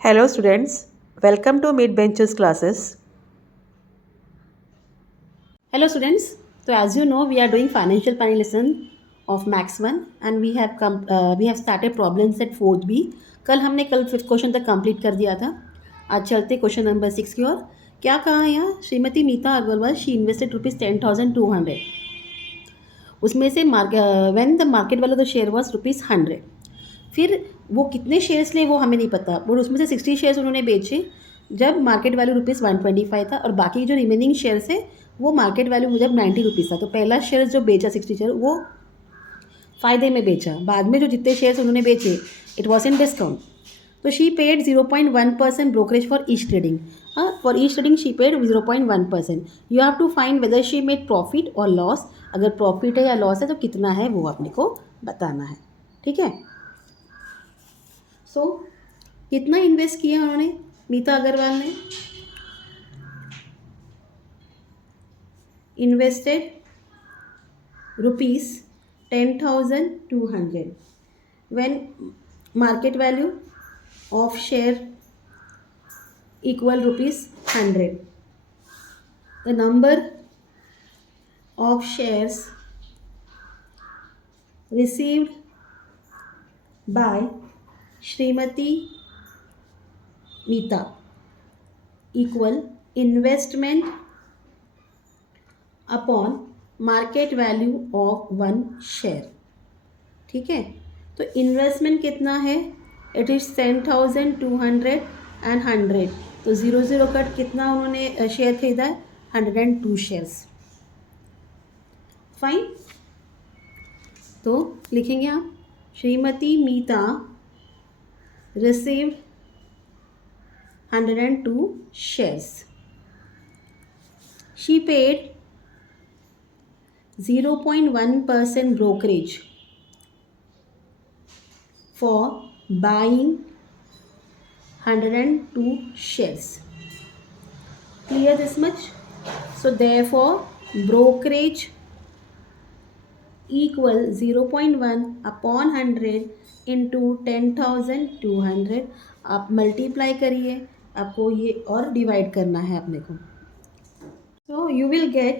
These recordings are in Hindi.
Hello students, welcome to Mid Benches classes. Hello students. So as you know, we are doing financial planning lesson of Max 1 and we have started problems at 4th B. कल फिफ्थ क्वेश्चन तक कंप्लीट कर दिया था. आज चलते क्वेश्चन नंबर 6 की ओर. क्या कहा है यहाँ? श्रीमती मीता अग्रवाल शी इन्वेस्टेड ₹10,200. उसमें से when the market value of the share was ₹100. फिर वो कितने शेयर्स लिए वो हमें नहीं पता, और उसमें से 60 शेयर्स उन्होंने बेचे जब मार्केट वैल्यू ₹125 था, और बाकी जो रिमेनिंग शेयर्स है वो मार्केट वैल्यू जब ₹90 था. तो पहला शेयर जो बेचा 60 शेयर वो फ़ायदे में बेचा. बाद में जो जितने शेयर्स उन्होंने बेचे इट वॉज इन डिस्काउंट. तो she paid 0.1% brokerage for each trading. For each trading she paid 0.1%. You have to find whether she made profit और लॉस. अगर प्रॉफिट है या लॉस है तो कितना है वो अपने को बताना है. ठीक है. सो कितना इन्वेस्ट किया उन्होंने मीता अग्रवाल ने? Invested ₹10,200 when market value of share equal ₹100. The number of shares received by Srimati Meeta equal investment upon market value of 1 share. ठीक है. तो इन्वेस्टमेंट कितना है? It is 10,200 and 100. तो 0 कट कितना उन्होंने शेयर खरीदा है? 102 शेयर्स. फाइन. तो लिखेंगे आप Shrimati Meeta received 102 shares. She paid 0.1% brokerage for buying 102 shares. Clear this much? So therefore brokerage equal 0.1 upon 100 into 10,200. आप मल्टीप्लाई करिए, आपको ये और डिवाइड करना है अपने को. So you will get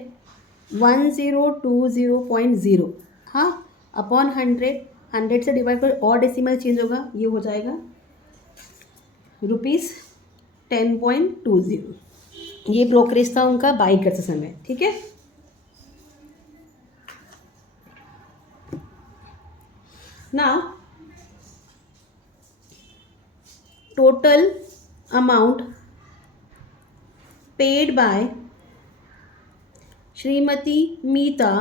1020.0. हाँ, अपॉन 100 से डिवाइड कर और डेसिमल चेंज होगा, ये हो जाएगा ₹10.20. ये ब्रोकरेज था उनका बाई करते समय. ठीक है. Now total amount paid by Srimati Meeta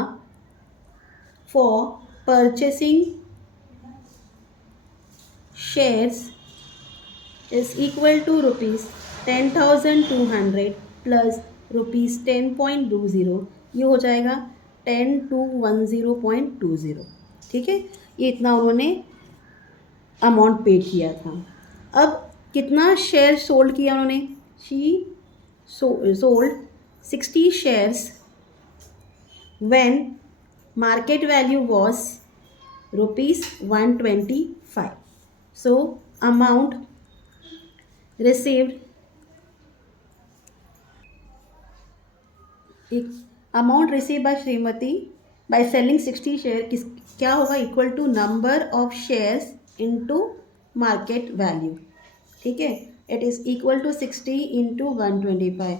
for purchasing shares is equal to ₹10,200 plus ₹10.20. ये हो जाएगा 10,210.20. ठीक है. ये इतना उन्होंने अमाउंट पे किया था. अब कितना शेयर सोल्ड किया उन्होंने? She sold 60 shares when market value was ₹125. So amount received by Srimati by selling 60 share क्या होगा? Equal to number of shares into market value. ठीक है. It is equal to 60 into 125.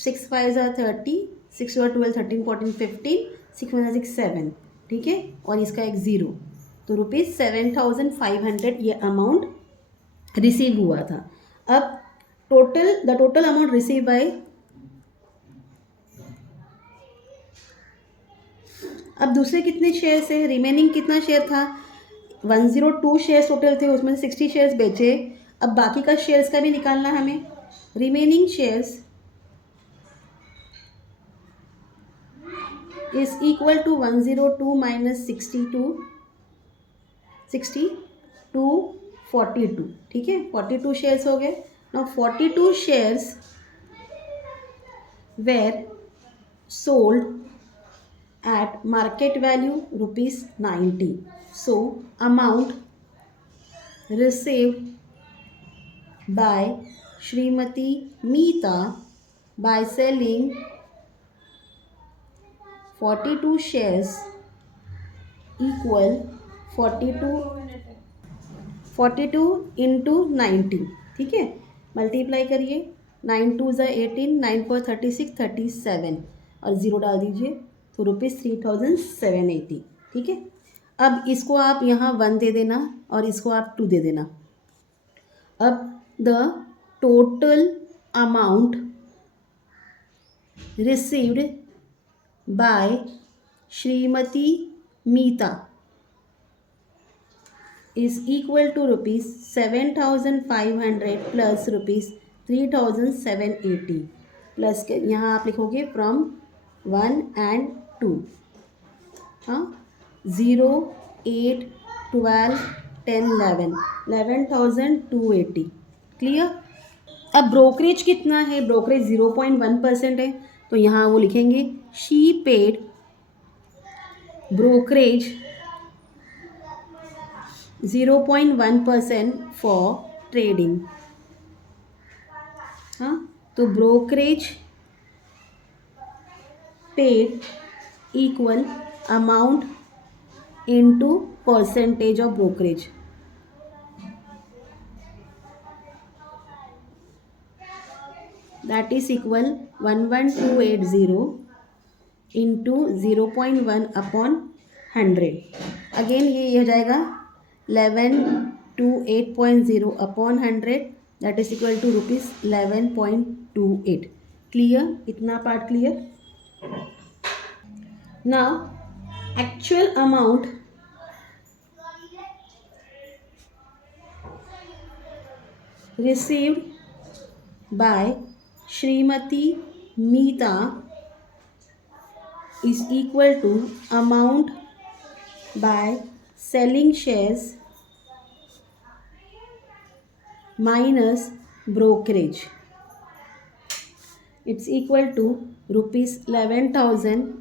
6 5 30, 6 12 13 14 15, 6 6 7. ठीक है. और इसका एक 0. तो ₹7,500 ये अमाउंट रिसीव हुआ था. अब the total amount receive by, अब दूसरे कितने शेयर्स है? रिमेनिंग कितना शेयर था? 102 शेयर्स टोटल थे, उसमें से 60 शेयर्स बेचे. अब बाकी का शेयर्स का भी निकालना है हमें. Remaining shares is equal to 102 minus 62 to 42. ठीक है. 42 शेयर्स हो गए. Now 42 shares were sold at market value ₹90. So amount received by Srimati Meeta by selling 42 shares equal 42 into 90, ठीक है। मल्टीप्लाई करिए, 9 2 ज़ा 18, 9 4 36, 37 और ज़ीरो डाल दीजिए, तो ₹3780, ठीक है। अब इसको आप यहाँ 1 दे देना और इसको आप 2 दे देना। अब the total amount received by Shrimati Meeta is equal to rupees 7,500 plus rupees 3,780 plus के यहाँ आप लिखोगे फ्रॉम 1 and 2, हाँ, 0 8 12 10 11 11,280, क्लियर। अब ब्रोकरेज कितना है, ब्रोकरेज 0.1% है, तो यहाँ वो लिखेंगे she paid brokerage 0.1% for trading, हाँ, तो brokerage paid equal amount into percentage of brokerage, that is equal 11280 into 0.1 upon 100। Again ये हो जाएगा 1128.0 upon 100, that is equal to ₹11.28। Clear, इतना part clear. Now actual amount received by Shrimati Meeta is equal to amount by selling shares minus brokerage. It's equal to ₹11,000.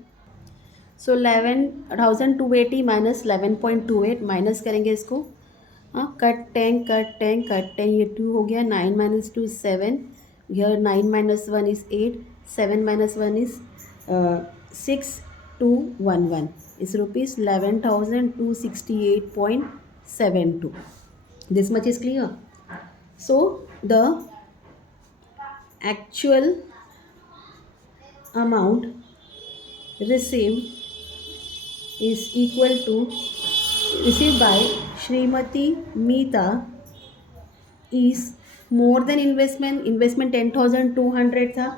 So 11,280 minus 11.28 minus करेंगे इसको, हाँ, कट 10 कट 10 कट 10, ये 2 हो गया, 9 minus 2 7, here 9 minus 1 is 8, 7 minus 1 is 6211 is rupees 11,268.72. This much is clear. So the actual amount received is equal to received by Srimati Meeta is more than investment 10,200 था,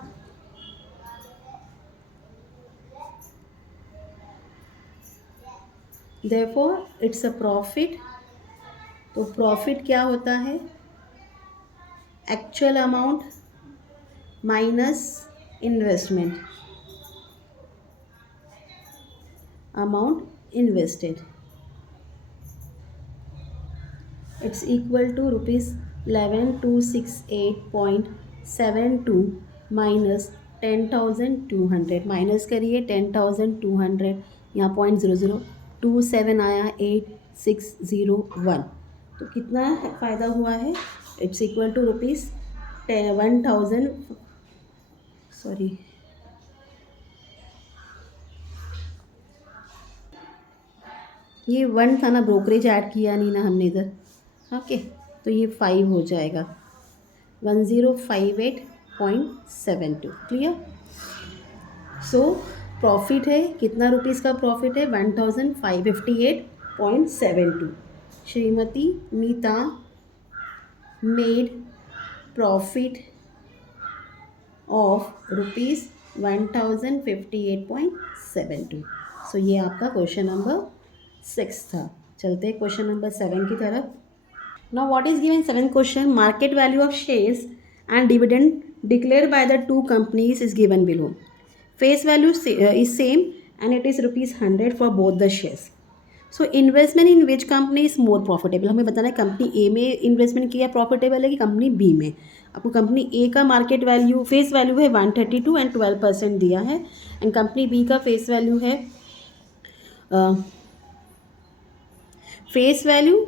therefore it's a profit। तो प्रॉफिट क्या होता है, actual amount minus investment, amount invested, it's equal to ₹11,268.72 minus 10,200, minus करिए 10,200, यहाँ 0.0027 आया, 8601, तो कितना फ़ायदा हुआ है, इट्स इक्वल टू ₹1,000, सॉरी ये 1 था ना, ब्रोकरेज ऐड किया नहीं ना हमने इधर, ओके, तो ये 5 हो जाएगा, 1058.72, क्लियर। सो प्रॉफिट है, कितना रुपीज़ का प्रॉफिट है, 1558.72। श्रीमती मीता मेड प्रॉफिट ऑफ ₹1058.72। सो ये आपका क्वेश्चन नंबर 6 था। चलते हैं क्वेश्चन नंबर 7 की तरफ। Now what is given 7th question, market value of shares and dividend declared by the two companies is given below. Face value is same and it is ₹100 for both the shares. So investment in which company is more profitable, हमें बताना है कंपनी ए में इन्वेस्टमेंट किया प्रॉफिटेबल है कि कंपनी बी में। आपको कंपनी ए का मार्केट वैल्यू फेस वैल्यू है 132 एंड 12% दिया है, एंड कंपनी बी का फेस वैल्यू है face value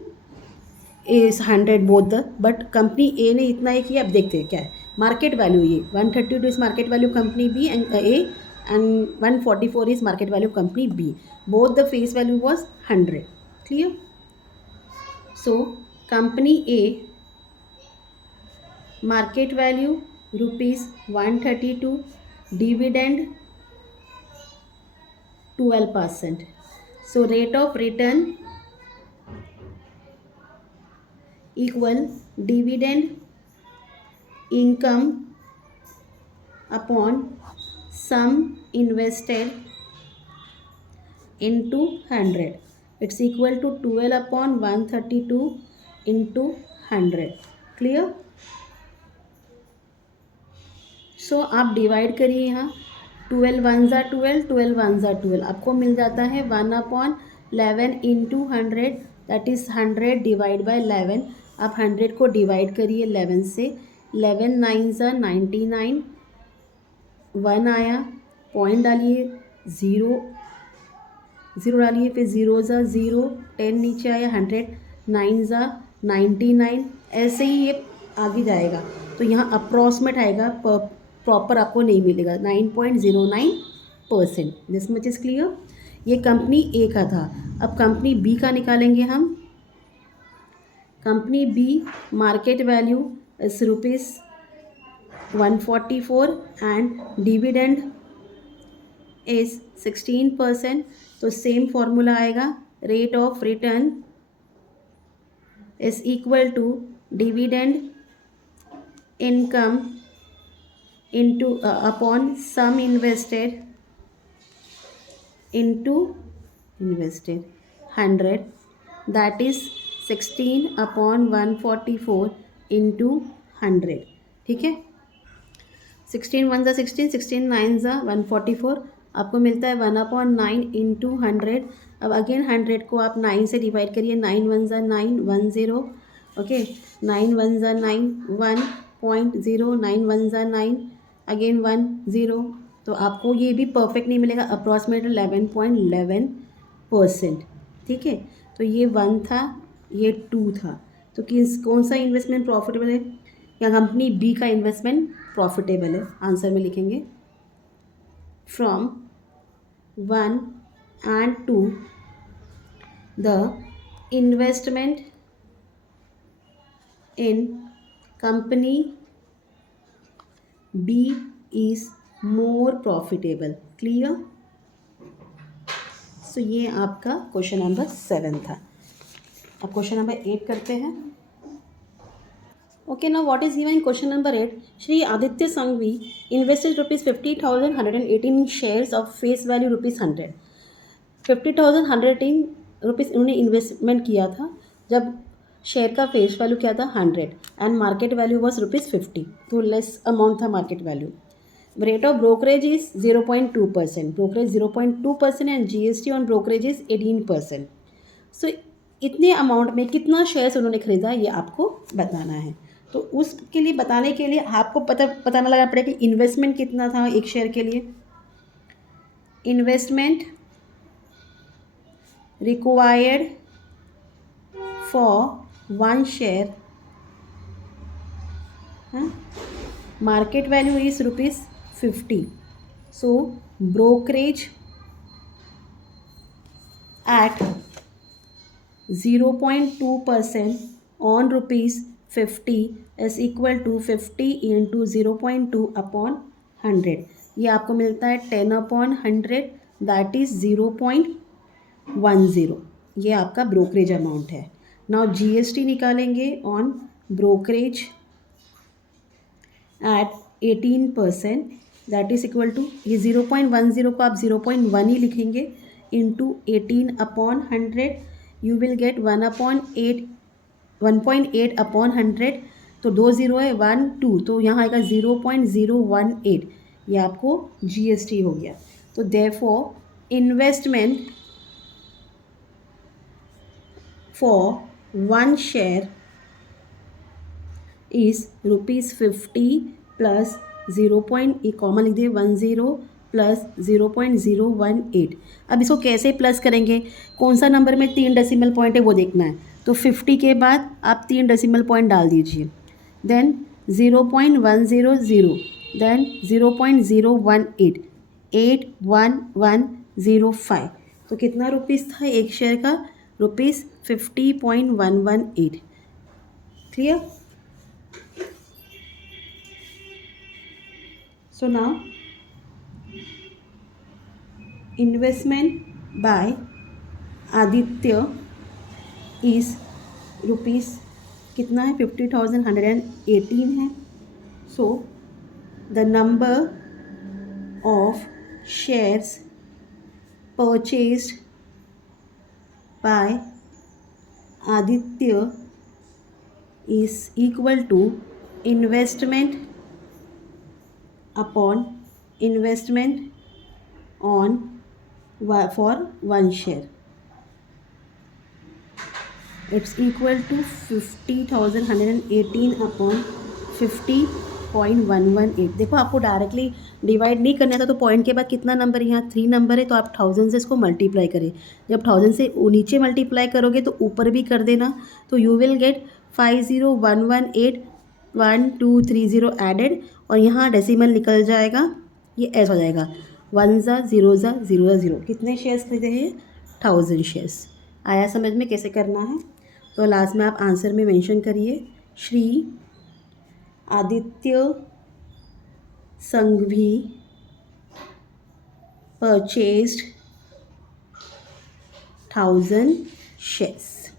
is 100 both the, but company A ने इतना ही किया. अब देखते हैं क्या है मार्केट वैल्यू. ये 132 is market value company B and A, and 144 is market value company B. Both the face value was 100. Clear? So company A market value rupees 132, dividend 12%. So rate of return equal dividend income upon sum invested into 100. It's equal to 12 upon 132 into 100. Clear? सो आप डिवाइड करिए यहाँ. 12 1 ज़ा 12, 12 1 ज़ा 12, आपको मिल जाता है 1/11 into 100, that is 100 divide by 11. आप 100 को डिवाइड करिए 11 से. 11 9 ज़ा 99, 1 आया, पॉइंट डालिए, ज़ीरो डालिए, फिर 0 ज़ा 0, 10 नीचे आया, 100, 9 ज़ा 99, ऐसे ही ये आगे जाएगा. तो यहाँ अप्रॉक्सीमेट आएगा, प्रॉपर आपको नहीं मिलेगा. 9.09%. This much is clear. ये कंपनी ए का था. अब कंपनी बी का निकालेंगे हम. Company B market value is rupees 144 and dividend is 16%. तो सेम फॉर्मूला आएगा. Rate of return is equal to dividend income into upon sum invested into invested 100, that is 16 upon 144 into 100. ठीक है. 16 1 ज़ा 16, 16 9 ज़ा 144, आपको मिलता है 1/9 इंटू 100. अब अगेन 100 को आप 9 से डिवाइड करिए. 9 1 ज़ा 9, 1 0. ओके, 9 1 ज़ा 9, 1.0, 9 1 ज़ा 9, अगेन 1 0. तो आपको ये भी परफेक्ट नहीं मिलेगा, अप्रॉक्सीमेट 11.11%. ठीक है. तो ये 1 था, ये 2 था. तो कौन सा इन्वेस्टमेंट प्रॉफिटेबल है? या कंपनी बी का इन्वेस्टमेंट प्रॉफिटेबल है. आंसर में लिखेंगे from 1 and 2 the investment in company B is more profitable. Clear? So ये आपका क्वेश्चन नंबर 7 था. अब क्वेश्चन नंबर 8 करते हैं. Okay, now what is given in question number 8? Shri Aditya Sanghvi invested rupees 50,118 in shares of face value rupees 100. 50,118 rupees इन्होंने इन्वेस्टमेंट किया था जब शेयर का फेस वैल्यू क्या था 100 and market value was rupees 50. तो लेस अमाउंट था market value. Rate of brokerage is 0.2%. Brokerage 0.2% and GST on brokerage is 18%. सो इतने अमाउंट में कितना शेयर्स उन्होंने खरीदा ये आपको बताना है. तो उसके लिए बताने के लिए आपको बताना लगा पड़ेगा कि इन्वेस्टमेंट कितना था एक शेयर के लिए. Investment required for one share, market value is rupees 50. So brokerage at 0.2% on rupees 50 is equal to 50 into 0.2 upon 100. ये आपको मिलता है 10 upon 100, that is 0.10. ये आपका ब्रोकरेज अमाउंट है. नाउ GST निकालेंगे on brokerage at 18%, that is equal to ये 0.10 को आप 0.1 ही लिखेंगे into 18 upon 100. You will get 1.8 upon 100. तो 2 0 है, 1 2, तो यहाँ आएगा 0.018. ये आपको GST हो गया. तो therefore investment for one share is rupees 50 plus 0. Comma लिख दिए 10 प्लस 0.018. अब इसको कैसे प्लस करेंगे, कौन सा नंबर में 3 डेसिमल पॉइंट है वो देखना है. तो 50 के बाद आप 3 डेसिमल पॉइंट डाल दीजिए, देन 0.100, देन 0.018, 81105। तो कितना रुपीज़ था एक शेयर का? Rupees 50.118। Clear? So now investment by Aditya is rupees कितना है? 50,118 है। So the number of shares purchased bye Aditya is equal to investment upon investment on for one share. It's equal to 50,118 upon 50.118। देखो आपको डायरेक्टली डिवाइड नहीं करना था तो पॉइंट के बाद कितना नंबर है? यहाँ 3 नंबर है, तो आप 1000 से इसको मल्टीप्लाई करें। जब 1000 से नीचे मल्टीप्लाई करोगे तो ऊपर भी कर देना, तो यू विल गेट 50,118,1230 एडेड, और यहाँ डेसिमल निकल जाएगा, ये ऐसा हो जाएगा 1 ज़ा 0 ज़ा 0 ज़ा 0। कितने शेयर्स खरीदे हैं? 1000 शेयर्स। आया समझ में कैसे करना है? तो लास्ट में आप आंसर में मेंशन करिए, Shri Aditya Sanghvi purchased 1000 shares.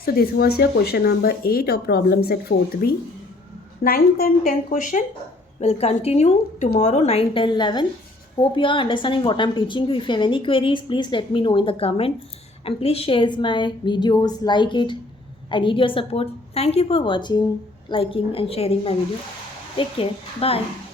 So this was your question number 8 of problem set 4th B. 9th and 10th question will continue tomorrow, 9, 10, 11. Hope you are understanding what I am teaching you. If you have any queries, please let me know in the comment, and please share my videos, like it. I need your support. Thank you for watching, liking and sharing my video. Take care. Bye.